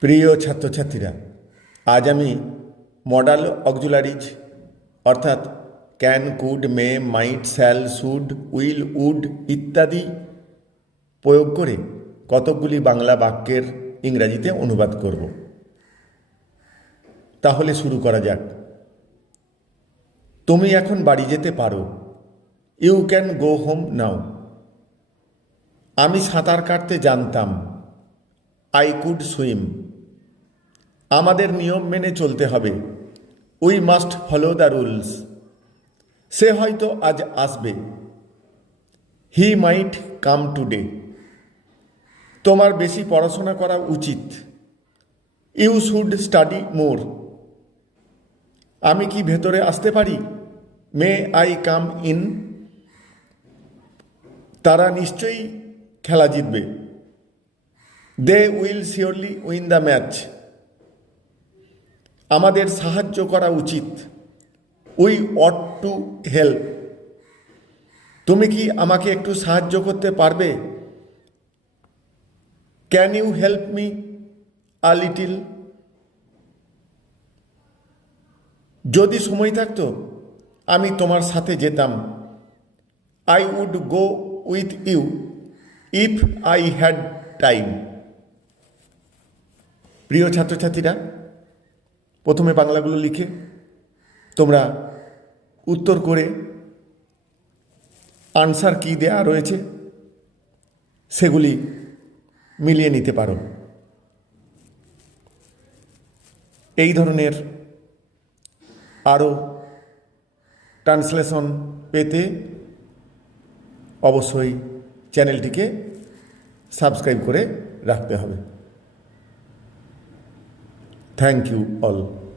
প্রিয় ছাত্রছাত্রীরা, আজ আমি মডাল অক্সিলারিজ অর্থাৎ can, could, may, might, shall, should, will, would ইত্যাদি প্রয়োগ করে কতকগুলি বাংলা বাক্যের ইংরাজিতে অনুবাদ করব। তাহলে শুরু করা যাক। তুমি এখন বাড়ি যেতে পারো। You can go home now. আমি সাঁতার কাটতে জানতাম। I could swim. আমাদের নিয়ম মেনে চলতে হবে। We must follow the rules. সে হয়তো আজ আসবে। He might come today. তোমার বেশি পড়াশোনা করা উচিত। You should study more. আমি কি ভেতরে আসতে পারি? May I come in. তারা নিশ্চয়ই খেলা জিতবে। They will surely win the match. আমাদের সাহায্য করা উচিত। We ought to help. তুমি কি আমাকে একটু সাহায্য করতে পারবে? Can you help me a little? যদি সময় থাকতো আমি তোমার সাথে যেতাম। I would go with you if I had time. প্রিয় ছাত্রছাত্রীরা, প্রথমে বাংলাগুলো লিখে তোমরা উত্তর করে আনসার কী দেয়া রয়েছে সেগুলি মিলিয়ে নিতে পারো। এই ধরনের আরও ট্রান্সলেশন পেতে অবশ্যই চ্যানেলটিকে সাবস্ক্রাইব করে রাখতে হবে। Thank you all.